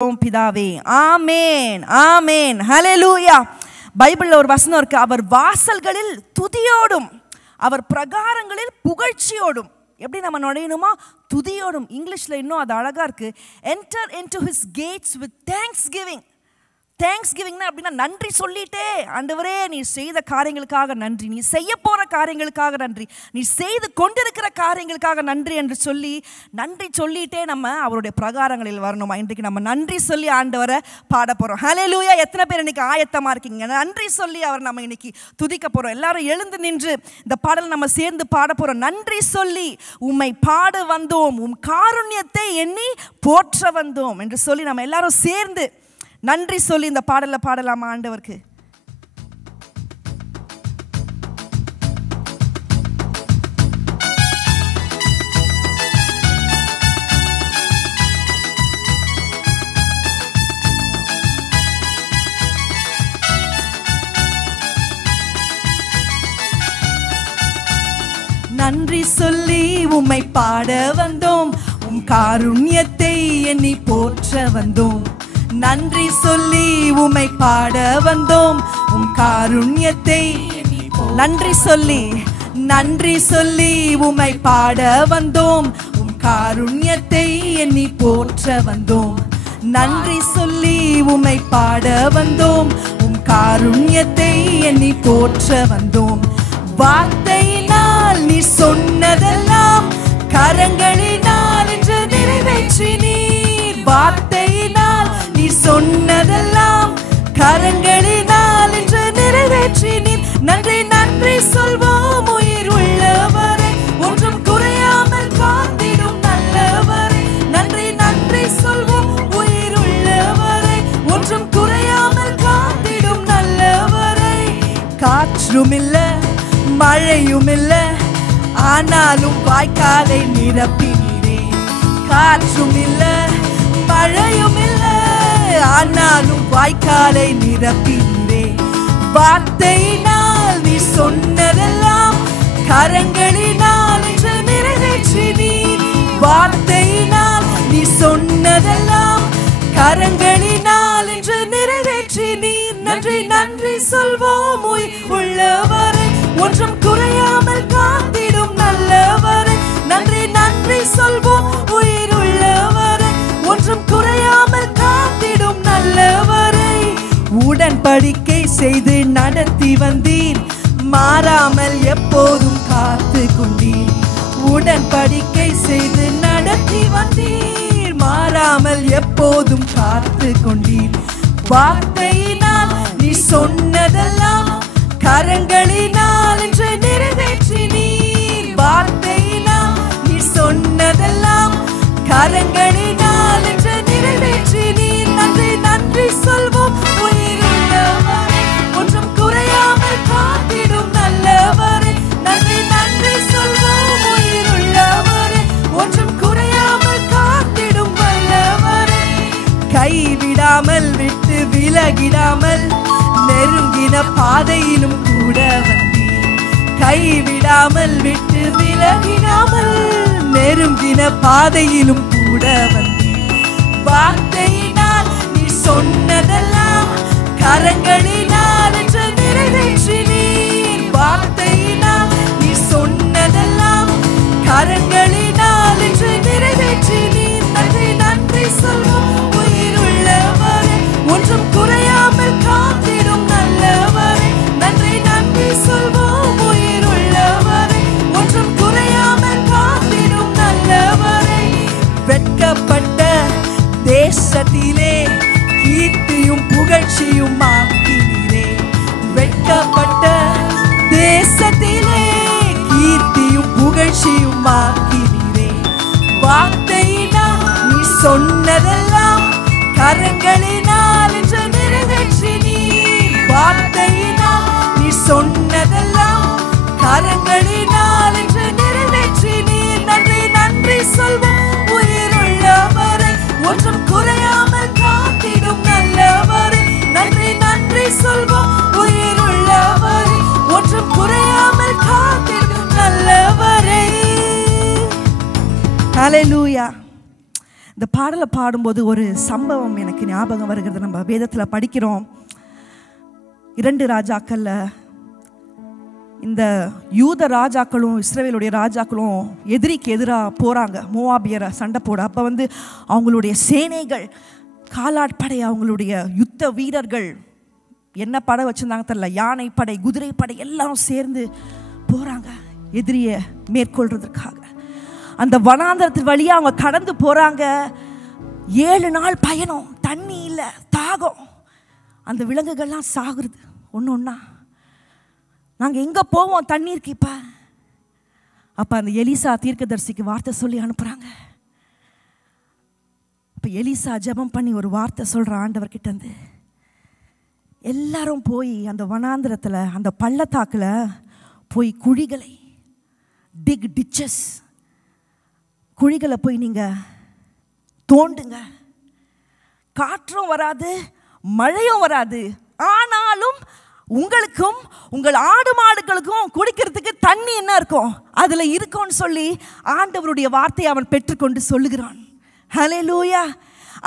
பிதாவே. ஆமென் ஆமென் ஹல்லேலூயா. பைபிள்ல ஒரு வசனம் இருக்கு, அவர் வாசல்களில் துதியோடும் அவர் பிரகாரங்களில் புகழ்ச்சியோடும். எப்படி நம்ம நுழையணுமா? துதியோடும். இங்கிலீஷ்ல இன்னும் அது அழகா இருக்கு, enter into his gates with thanksgiving. தேங்க்ஸ்கிவிங்னா அப்படின்னா நன்றி சொல்லிட்டே, ஆண்டவரே நீ செய்த காரியங்களுக்காக நன்றி, நீ செய்ய போகிற காரியங்களுக்காக நன்றி, நீ செய்து கொண்டிருக்கிற காரியங்களுக்காக நன்றி என்று சொல்லி நன்றி சொல்லிட்டே நம்ம அவருடைய பிரகாரங்களில் வரணுமா? இன்றைக்கு நம்ம நன்றி சொல்லி ஆண்டவரை பாட போகிறோம். ஹல்லேலூயா. எத்தனை பேர் இன்னைக்கு ஆயத்தமாக இருக்கீங்க? நன்றி சொல்லி அவர் நம்ம இன்னைக்கு துதிக்க போகிறோம். எல்லாரும் எழுந்து நின்று இந்த பாடல் நம்ம சேர்ந்து பாட போகிறோம். நன்றி சொல்லி உம்மை பாட வந்தோம், உம் காருண்யத்தை எண்ணி போற்ற வந்தோம் என்று சொல்லி நம்ம எல்லாரும் சேர்ந்து நன்றி சொல்லி இந்த பாடல பாடலாமா ஆண்டவருக்கு? நன்றி சொல்லி உம்மை பாட வந்தோம், உம் காருண்யத்தை எண்ணி போற்ற வந்தோம். நன்றி சொல்லி உம்மை பாட வந்தோம், உம் காருண்யத்தை நன்றி சொல்லி உம்மை பாட வந்தோம், உம் காருண்யத்தை எண்ணி போற்ற வந்தோம். நன்றி சொல்லி உம்மை பாட வந்தோம், உம் காருண்யத்தை எண்ணி போற்ற வந்தோம். வார்த்தையினால் நீ சொன்னதெல்லாம் கரங்களினால் என்று நிறைவேற்றினீர். வார்த்தையினால் நீ சொன்னதெல்லாம் கரங்களினால் என்று நிறைவேற்றினீர். நன்றி நன்றி சொல்வோம் உயிர் உள்ளவரை, ஒன்றும் குறையாமல் காத்திடும் நல்லவரை. நன்றி நன்றி சொல்வோம் உயிர் உள்ளவரை, ஒன்றும் குறையாமல் காத்திடும் நல்லவரை. காற்றும் இல்ல மழையும் இல்ல, ஆனாலும் வாய்க்காலை நிரப்பினீரே. காற்றும் இல்ல மழையும் இல்ல, ஆனாலும் வாய்க்காலை நிரப்பினீரே. வார்த்தையினால் நீ சொன்னதெல்லாம் கரங்களினால் என்று நிறைவேற்றினீர். வார்த்தையினால் நீ சொன்னதெல்லாம் கரங்களினால் என்று நிறைவேற்றினீர். நன்றி நன்றி சொல்வோம் உயிர் உள்ளவரை, ஒன்றும் குறையாமல் காத்திடும் நல்லவரை. நன்றி நன்றி சொல்வோம் உயிர் உள்ளவரை, ஒன்றும் குறையாமல் காத்திடும் நல்லவரை. உடன்படிக்கை செய்து நடத்தி வந்தீர், மாறாமல் எப்போதும் காத்து கொண்டீர். உடன்படிக்கை செய்து நடத்தி வந்தீர், மாறாமல் எப்போதும் காத்து கொண்டீர். வார்த்தையினால் நீ சொன்னதெல்லாம் கரங்களினால் என்று நிறைவேற்றினீர். வார்த்தையினால் நீ சொன்னதெல்லாம் கரங்களினால் என்று நிறைவேற்றினீர். நன்றி நன்றி சொல்வோம் உயிர் உள்ளவரை, ஒன்றும் குறையாமல் காத்திடும் நல்லவரை. நன்றி நன்றி சொல்வோம் உயிர் உள்ளவரை, ஒன்றும் குறையாமல் காத்திடும் வல்லவரை. கைவிடாமல் விட்டு விலகிடாமல் நெருங்கின பாதையிலும் கூட வந்தீர். கைவிடாமல் விட்டு விலகிடாமல் நெருங்கின பாதையிலும் கூட வந்தீர். வார்த்தையினால் நீ சொன்னதெல்லாம் கரங்களினால் என்று நிறைவேற்றினீர். வார்த்தையினால் நீ சொன்னதெல்லாம் கரங்களினால் என்று நிறைவேற்றினீர். நன்றி நன்றி சொல்வோம் உயிர் உள்ளவரை, ஒன்றும் குறையாமல் காத்திடும் நல்லவரை. நன்றி நன்றி சொல்வோம் உயிர் உள்ளவரை, ஒன்றும் குறையாமல் காத்திடும் நல்லவரை. வெட்கப்பட்ட தேசத்திலே கீர்த்தியும் புகழ்ச்சியும் ஆக்கினீரே. வெட்கப்பட்ட தேசத்திலே கீர்த்தியும் புகழ்ச்சியும் ஆக்கினீரே. வார்த்தையினால் நீ சொன்னதெல்லாம் கரங்களினால் என்று நிறைவேற்றினீர். வார்த்தையினால் நீ சொன்னதெல்லாம் கரங்களினால் என்று நிறைவேற்றினீர். நன்றி நன்றி சொல்வோம் உயிர் உள்ளவரை, ஒன்றும் குறையாமல் காத்திடும் நல்லவரை. நன்றி நன்றி சொல்வோம் உயிர் உள்ளவரை, ஒன்றும் குறையாமல் காத்திடும் நல்லவரை. ஹல்லேலூயா. இந்த பாடலை பாடும்போது ஒரு சம்பவம் எனக்கு ஞாபகம் வருகிறது. நம்ம வேதத்தில் படிக்கிறோம், 2 ராஜாக்கள்ல இந்த யூத ராஜாக்களும் இஸ்ரவேலுடைய ராஜாக்களும் எதிரிக்கு எதிராக போகிறாங்க, மோவாபியரை சண்டை போட. அப்போ அவங்களுடைய சேனைகள், காலாட்படை, அவங்களுடைய யுத்த வீரர்கள் என்ன படை வச்சுருந்தாங்க தெரியல, யானை படை, குதிரை படை எல்லாரும் சேர்ந்து போகிறாங்க எதிரியை மேற்கொள்றதுக்காக. அந்த வனாந்தரத்தின் வழியாக அவங்க கடந்து போகிறாங்க. 7 நாள் பயணம், தண்ணி இல்லை, தாகம். அந்த விலங்குகள்லாம் சாகுறது ஒன்று ஒன்றா. நாங்கள் எங்கே போவோம் தண்ணீருக்கு இப்போ? அப்போ அந்த எலிசா தீர்க்கதரிசிக்கு வார்த்தை சொல்லி அனுப்புகிறாங்க. அப்போ எலிசா ஜெபம் பண்ணி ஒரு வார்த்தை சொல்கிற ஆண்டவர்கிட்டேருந்து, எல்லாரும் போய் அந்த வனாந்திரத்தில் அந்த பள்ளத்தாக்கில் போய் குழிகளை, டிக் டிச்சஸ், குழிகளை போய் நீங்கள் தோண்டுங்க. காற்றும் வராது, மழையும் வராது, ஆனாலும் உங்களுக்கும் உங்கள் ஆடு மாடுகளுக்கும் குடிக்கிறதுக்கு தண்ணி என்ன இருக்கும் அதில் இருக்கும்னு சொல்லி ஆண்டவருடைய வார்த்தையை அவன் பெற்றுக்கொண்டு சொல்லுகிறான். ஹல்லேலூயா.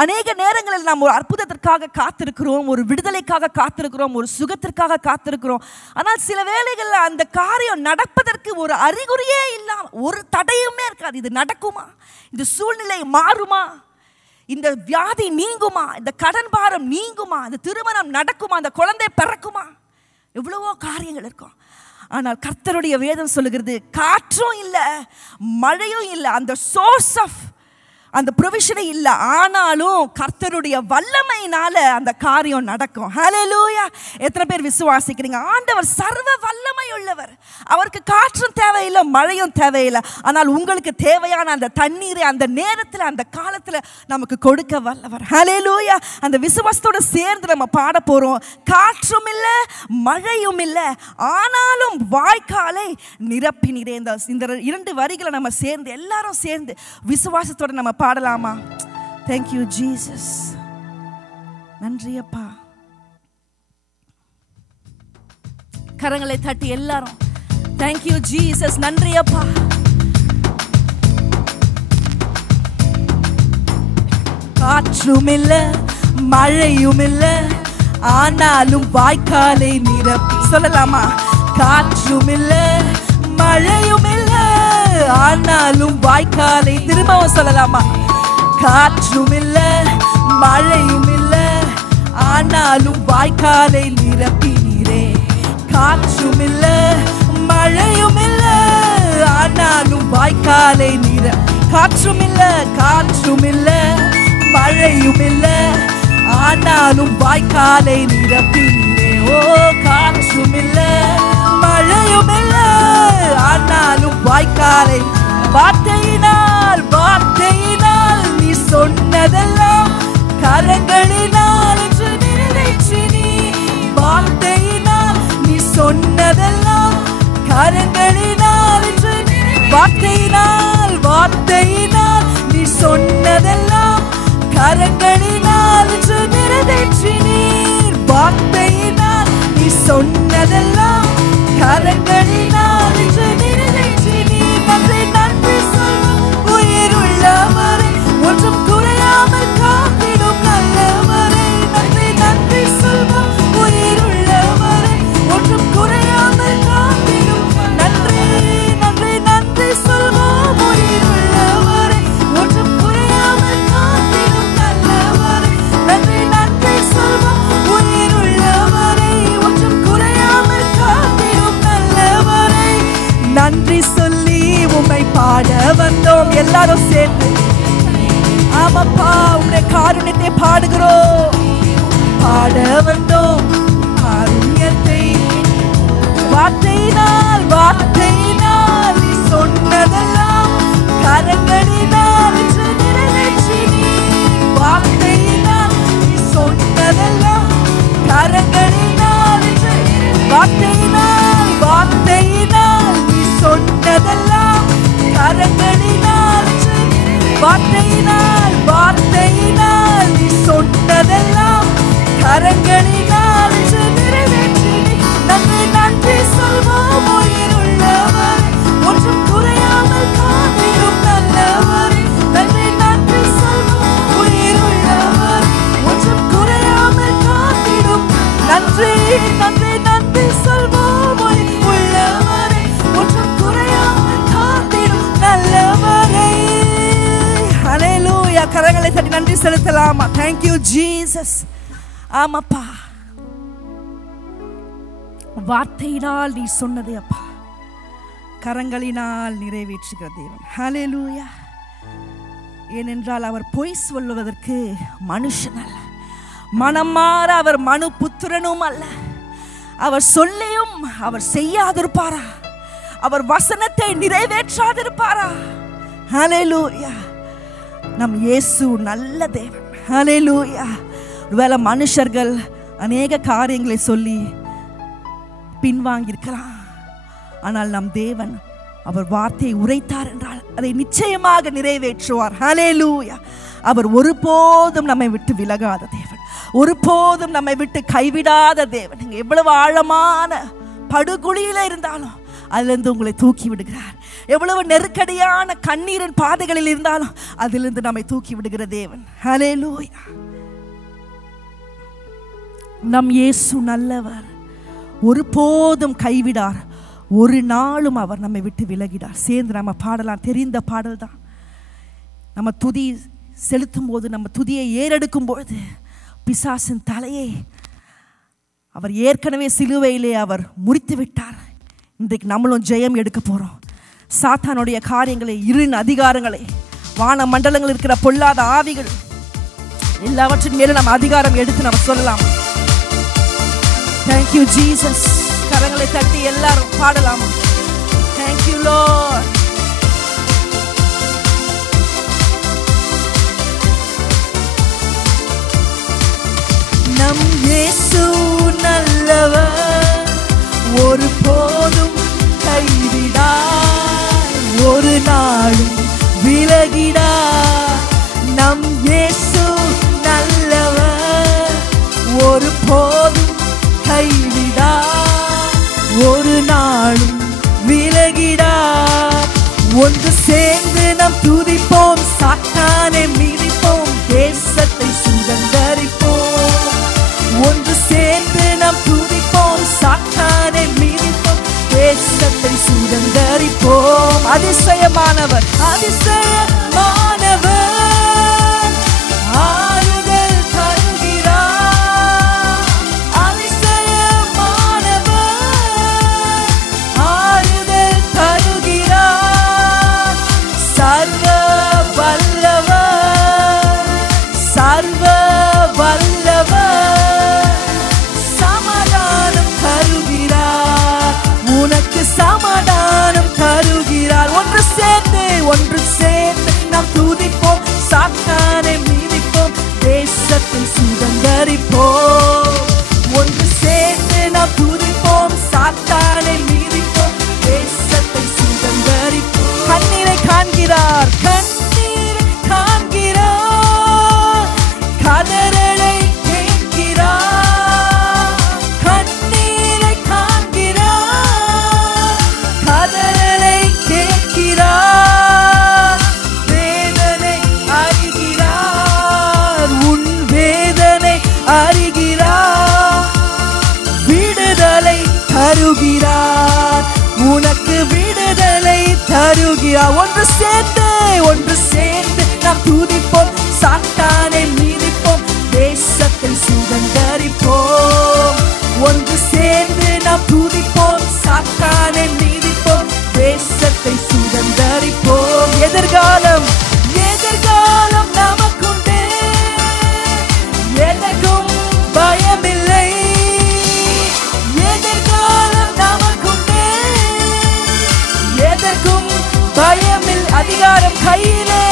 அநேக நேரங்களில் நாம் ஒரு அற்புதத்திற்காக காத்திருக்கிறோம், ஒரு விடுதலைக்காக காத்திருக்கிறோம், ஒரு சுகத்திற்காக காத்திருக்கிறோம். ஆனால் சில வேளைகளில் அந்த காரியம் நடப்பதற்கு ஒரு அறிகுறியே இல்லாமல், ஒரு தடையுமே இருக்காது. இது நடக்குமா? இந்த சூழ்நிலை மாறுமா? இந்த வியாதி நீங்குமா? இந்த கடன் பாரம் நீங்குமா? இந்த திருமணம் நடக்குமா? இந்த குழந்தை பிறக்குமா? எவ்வளவோ காரியங்கள் இருக்கும். ஆனால் கர்த்தருடைய வேதம் சொல்லுகிறது, காற்றும் இல்லை, மழையும் இல்லை, அந்த சோர்ஸ் ஆஃப் அந்த ப்ரொவிஷனே இல்லை, ஆனாலும் கர்த்தருடைய வல்லமையினால அந்த காரியம் நடக்கும். ஹல்லேலூயா. எத்தனை பேர் விசுவாசிக்கிறீங்க? ஆண்டவர் சர்வ வல்லமை உள்ளவர். அவருக்கு காற்றும் தேவையில்லை, மழையும் தேவையில்லை. ஆனால் உங்களுக்கு தேவையான அந்த தண்ணீரை அந்த நேரத்தில், அந்த காலத்தில் நமக்கு கொடுக்க வல்லவர். ஹல்லேலூயா. அந்த விசுவாசத்தோடு சேர்ந்து நம்ம பாட போகிறோம். காற்றும் இல்லை, மழையும் இல்லை, ஆனாலும் வாய்க்காலை நிரப்பினீரே. இந்த 2 வரிகளை நம்ம சேர்ந்து, எல்லாரும் சேர்ந்து விசுவாசத்தோடு நம்ம பாடலாமா? Thank you Jesus. நன்றி அப்பா. கரங்களை தட்டி எல்லாரும் Thank you Jesus. நன்றி அப்பா. காற்றும் இல்ல, மழையும் இல்ல, ஆனாலும் வாய்க்காலை நிரப்பி. சொல்லலாமா? காற்றும் இல்ல, மழையும் இல்ல, ஆனாலும் வாய்க்காலை. திரும்பவும் சொல்லலாமா? காற்றும் இல்ல, மழையும் இல்ல, ஆனாலும் வாய்க்காலை நிரப்பினீரே. காற்றும் இல்ல, மழையும் இல்ல, ஆனாலும் வாய்க்காலை நிர. காற்றும் இல்ல, காற்றும் இல்ல, மழையும் இல்ல, ஆனாலும் வாய்க்காலை நிரப்பினீரே. ஓ, காற்றும் இல்ல, மழையும் இல்ல, ஆனாலும் வாய்க்காலை. வார்த்தையினால், வார்த்தையினால் நீ சொன்னதெல்லாம் கரங்களினால் என்று நிறைவேற்றி நீ. வார்த்தையினால் நீ சொன்னதெல்லாம் கரங்களினால் என்று. வார்த்தையினால், வார்த்தையினால் நீ சொன்னதெல்லாம் கரங்களினால் என்று நிறைவேற்றி நீர். வார்த்தையினால் நீ சொன்னதெல்லாம் கரங்களினால் என்று நிறைவேற்றி நீர். நன்றி, நன்றி சொல்வோம். உயிருள்ளவரை, ஒன்றும் குறையாமல் காத்திடும் நல்லவரை. நன்றி, நன்றி சொல்வோம். உயிருள்ளவரை, ஒன்றும் குறையாமல் காத்திடும். நன்றி, நன்றி, நன்றி சொல்வோம். உயிருள்ளவரை, ஒன்றும் குறையாமல் காத்திடும் நல்லவரை. நன்றி, நன்றி சொல்வோம். உயிருள்ளவரை, ஒன்றும் குறையாமல் காத்திடும் நல்லவரை. நன்றி சொல்லி உம்மை பாட வந்தோம் எல்லாரும் சேர்ந்து. ஆமாப்பா, உம்முடைய காருண்யத்தை பாடுகிறோம். பாட வந்தோம் காருண்யத்தை. வார்த்தையினால், வார்த்தையினால் நீ சொன்னதெல்லாம் கரங்களினால் என்று நிறைவேற்றி நீர். வார்த்தையினால் நீ சொன்னதெல்லாம் கரங்களினால் என்று. வார்த்தையினால், வார்த்தையினால் நீ சொன்னதெல்லாம் கரங்களினால் என்று. வார்த்தையினால், வார்த்தையினால் நீ சொன்னதெல்லாம் கரங்களினால் என்று நிறைவேற்றி நீர். நன்றி, நன்றி சொல்வோம். உயிருள்ளவர், ஒன்றும் குறையாமல் காத்திடும் நல்லவர். நன்றி, நன்றி சொல்வோம். கரங்களை தட்டி நன்றி செலுத்தலாமா? Thank you Jesus. ஆமாப்பா, வார்த்தையினால் நீ சொன்னதே அப்பா கரங்களினால் நிறைவேற்றுகிற தேவன். ஹல்லேலூயா. ஏனென்றால் அவர் பொய் சொல்லுவதற்கு மனுஷன் அல்ல, மனம் மாற அவர் மனு புத்திரனும் அல்ல. அவர் சொல்லியும் அவர் செய்யாதிருப்பாரா? அவர் வசனத்தை நிறைவேற்றாதிருப்பாரா? ஹல்லேலூயா. நம் இயேசு நல்ல தேவன். ஹல்லேலூயா. ஒருவேளை மனுஷர்கள் அநேக காரியங்களை சொல்லி பின்வாங்கியிருக்கலாம், ஆனால் நம் தேவன் அவர் வார்த்தையை உரைத்தார் என்றால் அதை நிச்சயமாக நிறைவேற்றுவார். ஹல்லேலூயா. அவர் ஒருபோதும் நம்மை விட்டு விலகாத தேவன், ஒருபோதும் நம்மை விட்டு கைவிடாத தேவன். நீங்கள் எவ்வளவு ஆழமான படுகுழியில் இருந்தாலும் அதிலிருந்து உங்களை தூக்கி விடுகிறார். எவ்வளவு நெருக்கடியான கண்ணீரின் பாதைகளில் இருந்தாலும் அதிலிருந்து நம்மை தூக்கி விடுகிற தேவன். ஹல்லேலூயா. நம் இயேசு நல்லவர், ஒருபோதும் கைவிடார், ஒரு நாளும் அவர் நம்மை விட்டு விலகிடார். சேர்ந்து நம்ம பாடலாம், தெரிந்த பாடல் தான். நம்ம துதி செலுத்தும் போது, நம்ம துதியை ஏறெடுக்கும் பொழுது பிசாசின் தலையை அவர் ஏற்கனவே சிலுவையிலே அவர் முறித்து விட்டார். இன்றைக்கு நம்மளும் ஜெயம் எடுக்க போகிறோம். சாத்தானுடைய காரியங்களை, இருளின் அதிகாரங்களை, வான மண்டலங்கள் இருக்கிற பொல்லாத ஆவிகள் எல்லாவற்றின் மேலும் நம்ம அதிகாரம் எடுத்து நம்ம சொல்லலாம். Thank you Jesus. கரங்களை தட்டி எல்லாரும் பாடலாமா? Thank you Lord. நம் இயேசு நல்லவர், ஒருபோதும் கைவிடார், ஒரு நாளும் விலகிடார். நம் இயேசு நல்லவர், ஒருபோதும் கைவிடார், ஒரு நாளும் விலகிடார். ஒன்று சேர்ந்து நாம் துதிப்போம், சாத்தானை மிதிப்போம், தேசத்தை சுதந்தரிப்போம். ஒன்று சேர்ந்து நாம் துதிப்போம், சாத்தானை மிதிப்போம், தேசத்தை சுதந்தரிப்போம். அதிசயமானவர், அதிசயமானவர், ஆறுதல் தருகிறார். அதிசயமானவர், ஆறுதல் தருகிறார். சர்வ வல்லவர், சர்வ வல்லவர், சமாதானம் தருகிறார், உனக்கு சமாதானம் தருகிறார். ஒன்று சேர்ந்து நாம் துதிப்போம், சாத்தானை மிதிப்போம், தேசத்தை சுதந்தரிப்போம். ஒன்று சேர்ந்து நாம் துதிப்போம், சாத்தானை மிதிப்போம், தேசத்தை சுதந்தரிப்போம். கண்ணீரை காண்கிறார், கண்ணீரை காண்கிறார், கதறலை கேட்கிறார். கண்ணீரை காண்கிறார், கதறலை கேட்கிறார். வேதனை அறிகிறார், உன் வேதனை அறிகிறார். விடுதலை தருகிறார், உனக்கு விடுதலை தருகிறார். ஒன்று சேர்ந்து நாம் துதிப்போம், சாத்தானை மிதிப்போம், தேசத்தை சுதந்தரிப்போம். ஒன்று சேர்ந்து நாம் துதிப்போம், சாத்தானை மிதிப்போம், தேசத்தை சுதந்தரிப்போம். எதிர்காலம் நமக்குண்டே, எதற்கும் பயமில்லை. எதிர்காலம் நமக்குண்டே, எதற்கும் பயமில்லை. அதிகாரம் கையிலே,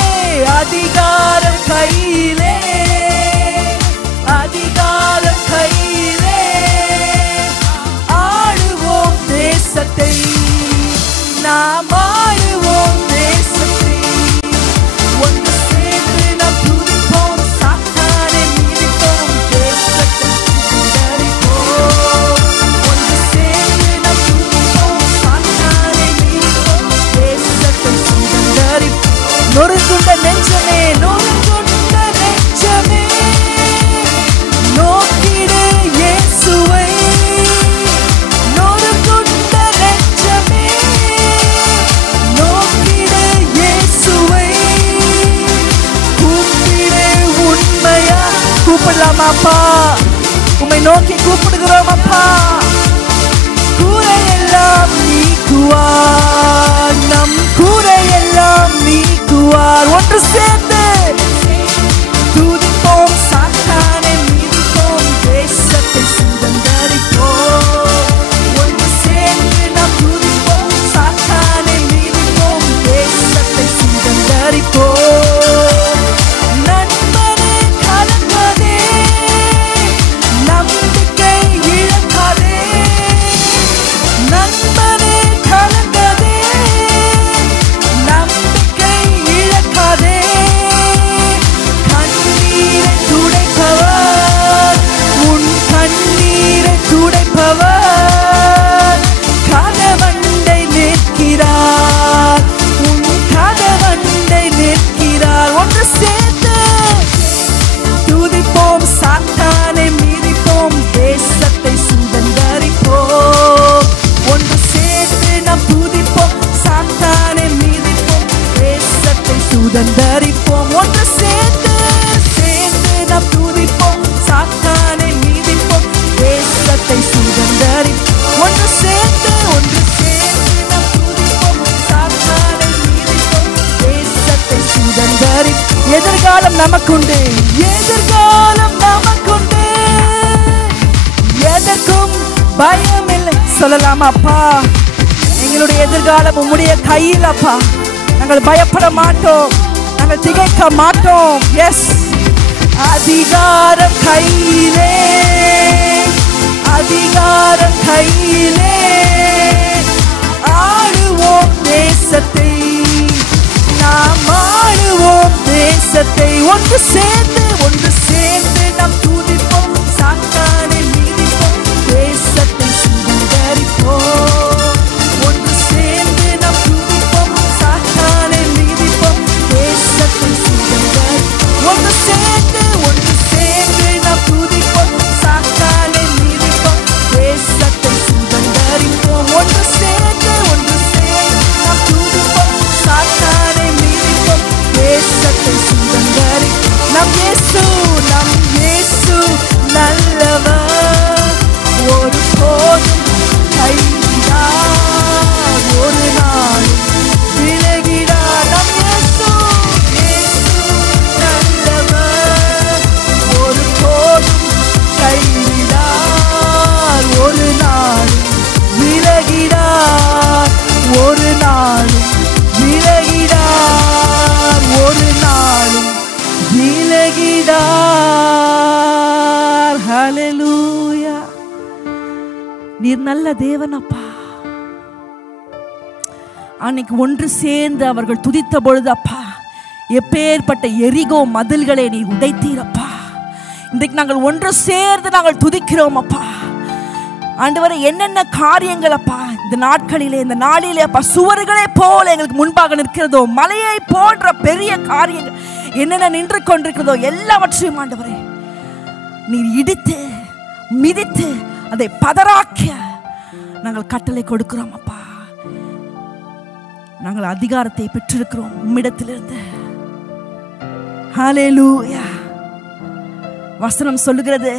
அதிகாரம் கையிலே, அதிகாரம் கையிலே. ஆளுவோம் தேசத்தை, நாம் ஆளுவோம் தேசத்தை. ஒன்று சேர்ந்து நாம் துதிப்போம், சாத்தானை மிதிப்போம், தேசத்தை சுதந்தரிப்போம். ஒன்று சேர்ந்து நாம் துதிப்போம், சாத்தானை மிதிப்போம், தேசத்தை சுதந்தரிப்போம். நொறுங்குண்ட நெஞ்சமே கூப்பிடலாமாப்பா? உம்மை நோக்கி கூப்பிடுகிறோம் அப்பா. கூரையெல்லாம் நீக்குவார், நம் கூரையெல்லாம் நீக்குவார். ஒன்று சேர்ந்து துதிப்போம், சாத்தானை மீதிப்போம், தேசத்தை சுதந்தரிப்போம். ஒன்று சேர்ந்து நாம் துதிப்போம், சாத்தானை மீதிப்போம், தேசத்தை சுதந்தரிப்போம். நண்பனே கலங்காதே, நம்பிக்கை இழக்காதே. நண்பனே கலங்காதே, நம்பிக்கை இழக்காதே. கண்ணீரை துடைப்பவர், உன் கண்ணீரை துடைப்பவர் கதவண்டை நிற்கிறார், உன் கதவண்டை நிற்கிறார். ஒன்று சேர்ந்து துதிப்போம், சாத்தானை மீதிப்போம், தேசத்தை சுதந்தரிப்போம். ஒன்று சேர்ந்து நாம் துதிப்போம், சாத்தானை மீதிப்போம், தேசத்தை சுதந்தரிப்போம். ஒன்று சேர்ந்து நாம் துதிப்போம், சாத்தானை மீதிப்போம், தேசத்தை சுதந்தரிப்போம். ஒன்று சேர்ந்து நாம் துதிப்போம், சாத்தானை மீதிப்போம், தேசத்தை சுதந்தரிப்போம். எதிர்காலம் நமக்குண்டு, எதிர்காலம் நமக்குண்டு, எதற்கும் பயம் இல்லை. சொல்லலாமா அப்பா? எங்களுடைய எதிர்காலம் உம்முடைய கையில் அப்பா. நாங்கள் பயப்பட மாட்டோம், நாங்கள் திகைக்க மாட்டோம். எஸ், அதிகாரம் கையிலே, அதிகாரம் கையிலே. ஆளுவோம் தேசத்தை, நாம் ஆளுவோம் தேசத்தை. ஒன்று சேர்ந்து நாம் துதிப்போம், சாத்தானை மீதிப்போம், தேசத்தை சுதந்தரிப்போம். ஒன்று சேர்ந்து நாம் துதிப்போம், சாத்தானை மீதிப்போம், தேசத்தை சுதந்தரிப்போம். ஒன்று சேர்ந்து நாம் துதிப்போம், சாத்தானை மீதிப்போம், தேசத்தை சுதந்தரிப்போம். ஒன்று சேர்ந்து நாம் துதிப்போம், சாத்தானை மீதிப்போம், தேசத்தை சுதந்தரிப்போம். நம் இயேசு நல்லவர், ஒருபோதும் கைவிடார், ஒரு நாளும் விலகிடார். நம் இயேசு நல்லவர், ஒருபோதும் கைவிடார், ஒரு நாளும் விலகிடார், ஒரு நாளும் விலகிடார், ஒரு நாளும் விலகிடார். ஹல்லேலூயா. நீர் நல்ல தேவன் அப்பா. அன்னைக்கு ஒன்று சேர்ந்து அவர்கள் துதித்த பொழுது அப்பா, எப்பேற்பட்ட எரிகோ மதில்களை நீ உடைத்தீரப்பா. இன்றைக்கு நாங்கள் ஒன்று சேர்ந்து நாங்கள் துதிக்கிறோம் அப்பா. ஆண்டவரே, என்னென்ன காரியங்கள் அப்பா இந்த நாட்களிலே, இந்த நாளிலே அப்பா சுவர்களே போல எங்களுக்கு முன்பாக நிற்கிறதோ, மலையை போன்ற பெரிய காரியங்கள் என்னென்ன நின்று கொண்டிருக்கிறதோ எல்லாவற்றையும் ஆண்டவரே நீர் இடித்து மிதித்து அதை பதறாக்க நாங்கள் கட்டளை கொடுக்கிறோம் அப்பா. நாங்கள் அதிகாரத்தை பெற்றிருக்கிறோம் உம்மிடத்திலிருந்து. ஹல்லேலூயா. வசனம் சொல்லுகிறது,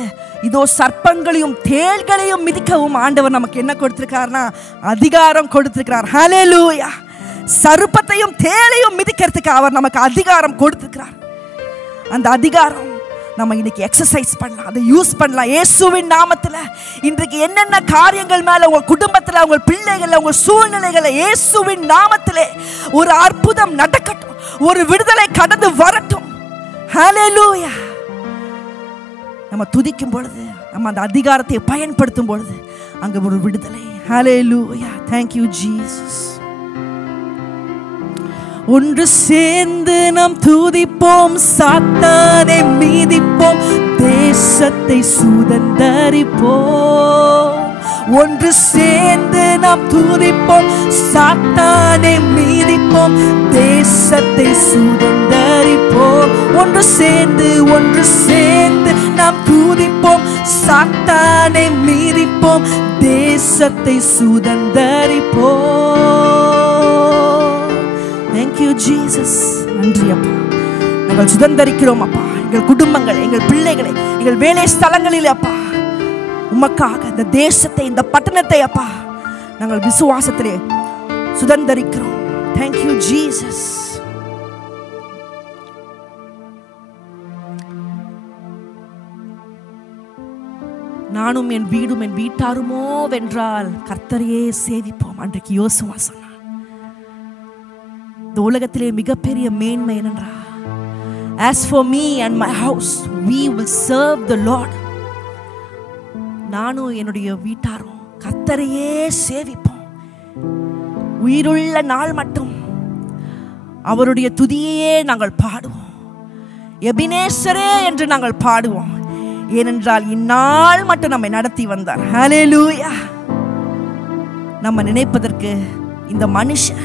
இதோ சர்ப்பங்களையும் தேள்களையும் மிதிக்கவும் ஆண்டவர் நமக்கு என்ன கொடுத்திருக்காருன்னா அதிகாரம் கொடுத்திருக்கிறார். ஹல்லேலூயா. சர்ப்பத்தையும் தேளையும் மிதிக்கிறதுக்கு அவர் நமக்கு அதிகாரம் கொடுத்திருக்கிறார். அந்த அதிகாரம் நம்ம இன்னைக்கு எக்ஸசைஸ் பண்ணலாம், அதை யூஸ் பண்ணலாம் இயேசுவின் நாமத்தில். இன்றைக்கு என்னென்ன காரியங்கள் மேல உங்க குடும்பத்தில், உங்க பிள்ளைகள், உங்க சூழ்நிலைகளை இயேசுவின் நாமத்திலே ஒரு அற்புதம் நடக்கட்டும், ஒரு விடுதலை கடந்து வரட்டும். ஹல்லேலூயா. நம்ம துதிக்கும் பொழுது, நம்ம அந்த அதிகாரத்தை பயன்படுத்தும் பொழுது அங்க ஒரு விடுதலை. ஹல்லேலூயா. Thank you Jesus. ஒன்று சேர்ந்து நாம் துதிப்போம், சாத்தானை மீதிப்போம், தேசத்தை சுதந்தரிப்போம். ஒன்று சேர்ந்து நாம் துதிப்போம், சாத்தானை மீதிப்போம், தேசத்தை சுதந்தரிப்போம். ஒன்று சேர்ந்து நாம் துதிப்போம், சாத்தானை மீதிப்போம், தேசத்தை சுதந்தரிப்போம். Thank you Jesus. நன்றி அப்பா, நாங்கள் சுதந்தரிக்கிறோம் அப்பா. எங்கள் குடும்பங்களை, எங்கள் பிள்ளைகளை, எங்கள் வேலை ஸ்தலங்களில் அப்பா உமக்காக இந்த தேசத்தை, இந்த பட்டணத்தை அப்பா நாங்கள் விசுவாசத்திலே சுதந்தரிக்கிறோம். Thank you Jesus. நானும் என் வீடும் என் வீட்டாருமோ வென்றால் கர்த்தரையே சேவிப்போம். அன்றைக்கு யோசுவா சொன்னான். இந்த உலகத்திலே மிகப்பெரிய மேன்மை என்னென்றா, as for me and my house we will serve the Lord. நானும் என்னுடைய வீட்டாரும் கர்த்தரையே சேவிப்போம். உயிருள்ள நாள் மட்டும் அவருடைய துதியையே நாங்கள் பாடுவோம். எபினேசரே என்று நாங்கள் பாடுவோம். ஏனென்றால் இந்நாள் மட்டும் நம்மை நடத்தி வந்தார். ஹல்லேலூயா. நம்ம நினைப்பதற்கு, இந்த மனுஷன்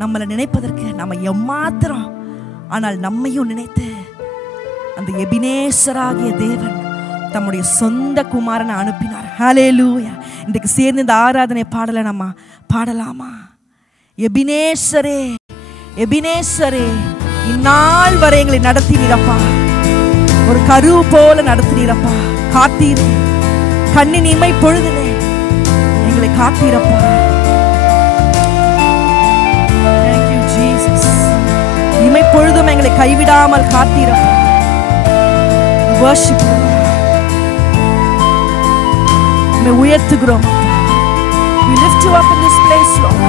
நம்மளை நினைப்பதற்கு நம்ம எம்மாத்திரம், ஆனால் நம்மையும் நினைத்து அந்த எபினேசராகிய தேவன் தம்முடைய சொந்த குமாரனை அனுப்பினார். ஹல்லேலூயா. இன்றைக்கு சேர்ந்து இந்த ஆராதனை பாடலை நம்ம பாடலாமா? எபினேசரே, எபினேசரே, இந்நாள் வரை எங்களை நடத்தினீரப்பா. ஒரு கரு போல நடத்தினீரப்பா. காத்தீர், கண்ணின் இமை பொழுதிலே எங்களை காத்தீரப்பா. Thank you Jesus. இமை பொழுதும் எங்களை கைவிடாமல் காத்தீரப்பா. Worship you. உம்மை உயர்த்துகிறோம். We lift you up in this place, Lord.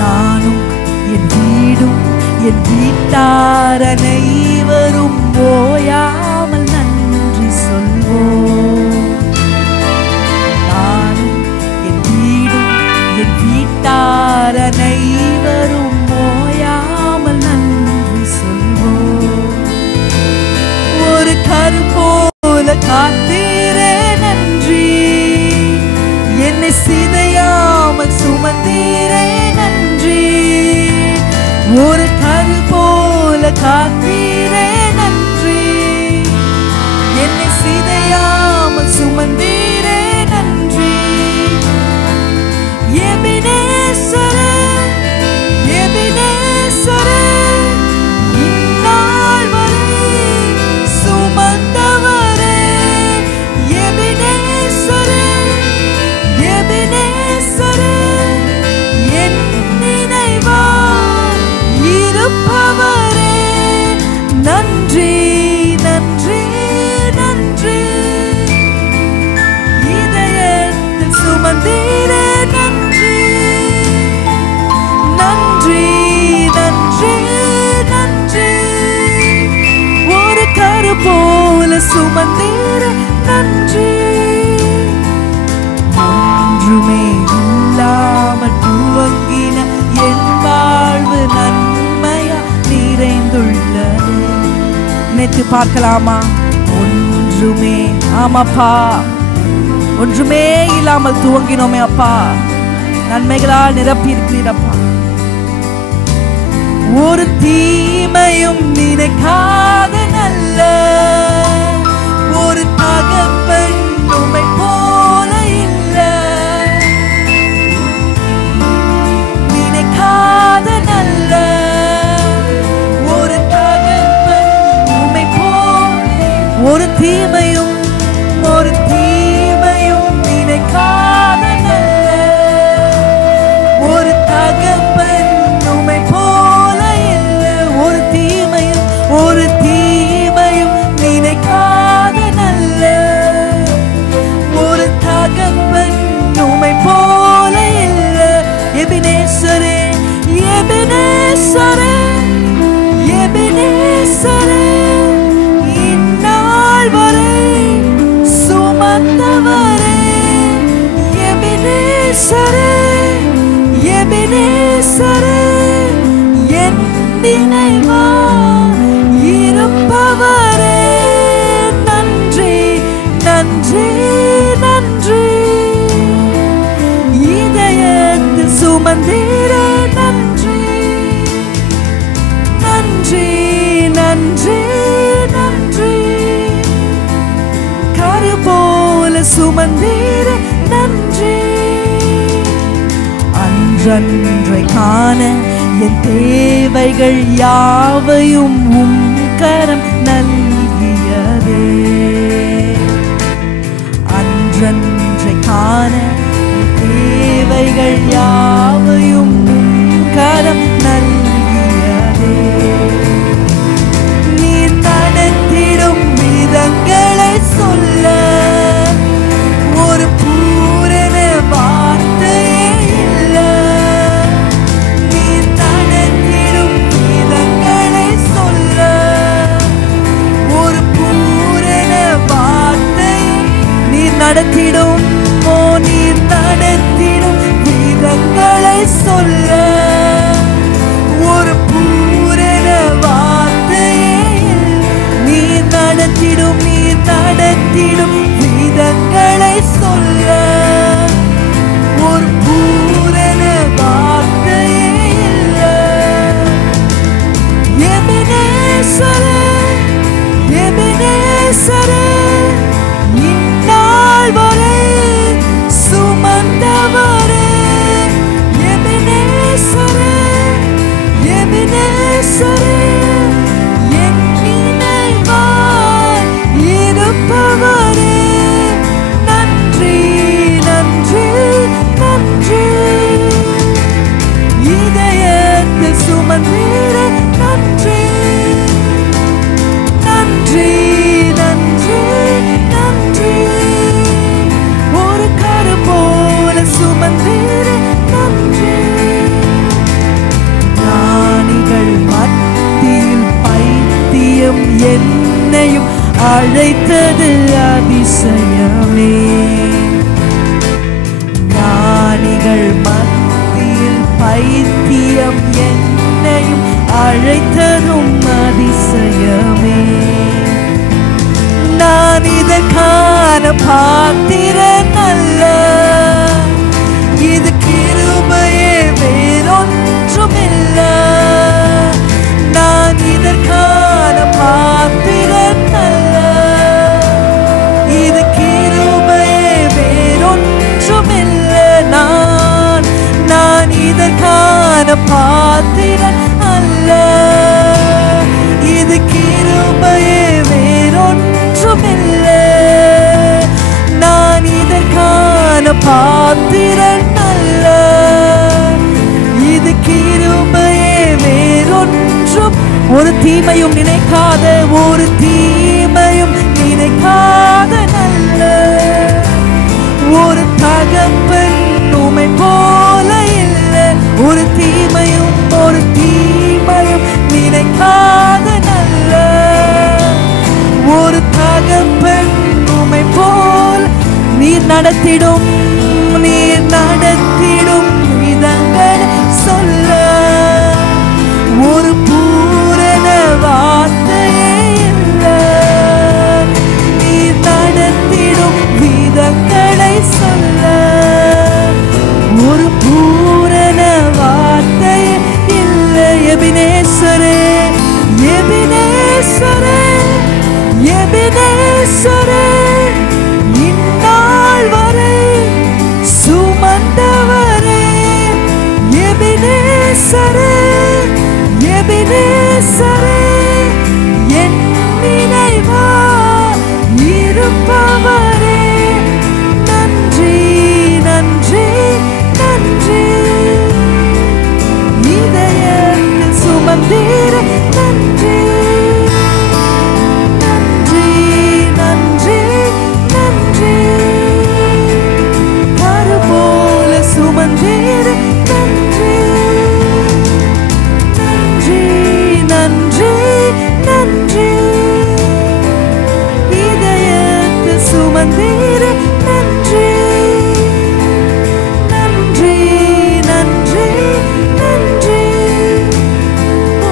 நானும் என் வீடும் என் வீட்டார் அனைவரும் ஓயாமல் நன்றி சொல்வோம். நானும் என் வீடும் என் வீட்டார் அனைவரும் ஓயாமல் நன்றி சொல்வோம். ஒரு கரு போல காத்தீரே நன்றி, என்னை சிதையாமல் சுமந்தீரே நன்றி. ஒரு கரு போல காத்தீரே நன்றி, என்னை சிதையாமல் சுமந்தீரே நன்றி. எபினேசரே, எபினேசரே, இந்நாள் வரை சுமந்தவரே. எபினேசரே, எபினேசரே, என் நினைவாய் இருப்பவரே. நன்றி, நன்றி, நன்றி. இதயத்தில் சுமந்தீரே நன்றி. நன்றி, நன்றி, நன்றி. ஒரு கரு போல சுமந்தீரே நன்றி. ஒன்றுமே இல்லாமல் துவங்கின என் வாழ்வு நன்மையா நிறைந்துள்ளது. நினைத்து பார்க்கலாமா? ஒன்றுமே, ஆமாப்பா, ஒன்றுமே இல்லாமல் துவங்கினோமே அப்பா, நன்மைகளால் நிரப்பி இருக்கிறீரப்பா. ஒரு தீமையும் நினைக்காத நல்ல ஒரு தகப்பன் உம்மை போல இல்ல. நினைக்காத நல்ல ஒரு தகப்பன் உம்மை போல. ஒரு தீமையும், ஒரு தீமையும் நினைக்காத நல்ல ஒரு தகப்பன் உம்மை போல இல்ல. ஒரு தீமையும், ஒரு தீமையும் நினைக்காத நல்ல ஒரு தகப்பன் உம்மை போல இல்ல. எபினேசரே, எபினேசரே, எபினேசரே, இந்நாள் வரை சுமந்தவரே. எபினேசரே, எபினேசரே, என் நினைவாய் இருப்பவரே. நன்றி, நன்றி, நன்றி. இதயத்தில் சுமந்தீரே நன்றி. நன்றி, நன்றி, சுமந்தீரே நன்றி. அன்றன்றை காண என் தேவைகள் யாவையும் உம் கரம் நல்கியதே. அன்றன்றை காண என் தேவைகள் யாவையும் உம் கரம் நல்கியதே. நீர் நடத்திடும் விதங்களை சொல்ல ஒரு பூரண வார்த்தையே இல்ல. நீர் நடத்திடும் விதங்களை சொல்ல ஒரு பூரண வார்த்தை. நீர் நடத்திடும் நீர் நடத்திடும் விதங்களை சொல்ல ஒரு பூரண வார்த்தையே. நீர் நடத்திடும் விதங்களை சொல்ல ஒரு பூரண வார்த்தையே இல்ல. எபினேசரே, எபினேசரே, இந்நாள் வரை சுமந்தவரே. எபினேசரே, எபினேசரே, என் நினைவாய் இருப்பவரே. நன்றி, நன்றி, நன்றி. இதயத்தில் சுமந்தீரே நன்றி. நன்றி, நன்றி, நன்றி. ஒரு கரு போல சுமந்தீரே நன்றி. ஞானிகள் மத்தியில் பைத்தியம் என்னையும் அழைத்தது அதிசயமே. ஞானிகள் மத்தியில் பைத்தியம் என்னையும் அழைத்ததும் அதிசயமே. நான் இதற்கான பாத்திரன் அல்ல, இது கிருபையே வேறொன்றுமில்ல. நான் இதற்கான பாத்திரன் அல்ல, இது கிருபையே வேறொன்றுமில்ல. நான் இதற்கான பாத்திரன் அல்ல, இது கிருபையே வேறொன்றுமில்ல. நான் இதற்கான பாத்திரன் அல்ல, இது கிருபையே வேறொன்றும். ஒரு தீமையும் நினைக்காத, ஒரு தீமையும் நினைக்காத நல்ல ஒரு தகப்பன் உம்மை போல இல்லை. ஒரு தீமையும் நினைக்காத நல்ல ஒரு தகப்பன் உம்மை போல். நீர் நடத்திடும் விதங்கள் சொல்ல ஒரு பூரண வார்த்தையே இல்ல. நீர் நடத்திடும் விதங்களை சொல்ல ஒரு பூரண வார்த்தையே இல்ல. எபினேசரே, எபினேசரே, எபினேசரே, இந்நாள் வரை சுமந்தவரே. எபினேசரே, எபினேசரே, என் நினைவாய் இருப்பவரே. நன்றி, நன்றி, நன்றி. இதயத்தில் சுமந்தீரே நன்றி. நன்றி, நன்றி, நன்றி. கரு போல சுமந்தீரே நன்றி. நன்றி, நன்றி, நன்றி. இதயத்தில் சுமந்தீரே நன்றி. நன்றி, நன்றி, நன்றி.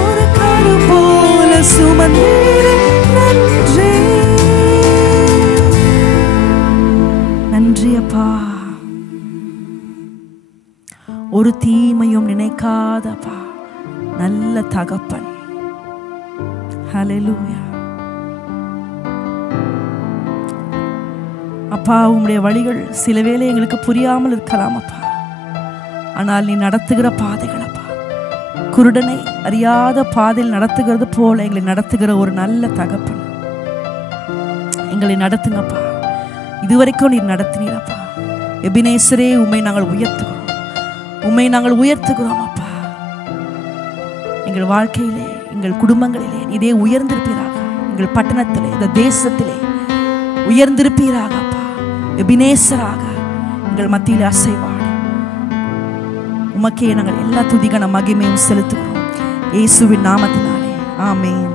ஒரு கரு போல சுமந்தீரே நன்றி. நன்றி அப்பா. ஒரு தீமையும் நினைக்காதப்பா நல்ல தகப்பன். ஹல்லேலூயா. அப்பா, உம்முடைய வழிகள் சில வேளை எங்களுக்கு புரியாமல் இருக்கலாம் அப்பா. ஆனால் நீ நடத்துகிற பாதைகள் அப்பா, குருடனை அறியாத பாதையில் நடத்துகிறது போல எங்களை நடத்துகிற ஒரு நல்ல தகப்பன். எங்களை நடத்துங்கப்பா. இதுவரைக்கும் நீர் நடத்தினீரப்பா. எபினேசரே, உம்மை நாங்கள் உயர்த்துகிறோம், உம்மை நாங்கள் உயர்த்துகிறோம் அப்பா. எங்கள் வாழ்க்கையிலே, எங்கள் குடும்பங்களிலே இதே உயர்ந்திருப்பீராக. எங்கள் பட்டணத்திலே, இந்த தேசத்திலே உயர்ந்திருப்பீராக அப்பா. எபினேசராக எங்கள் மத்தியில் அசைவாடு. உமக்கே நாங்கள் எல்லா துதிக்கான மகிமையும் செலுத்துகிறோம், இயேசுவின் நாமத்தினாலே. ஆமென்.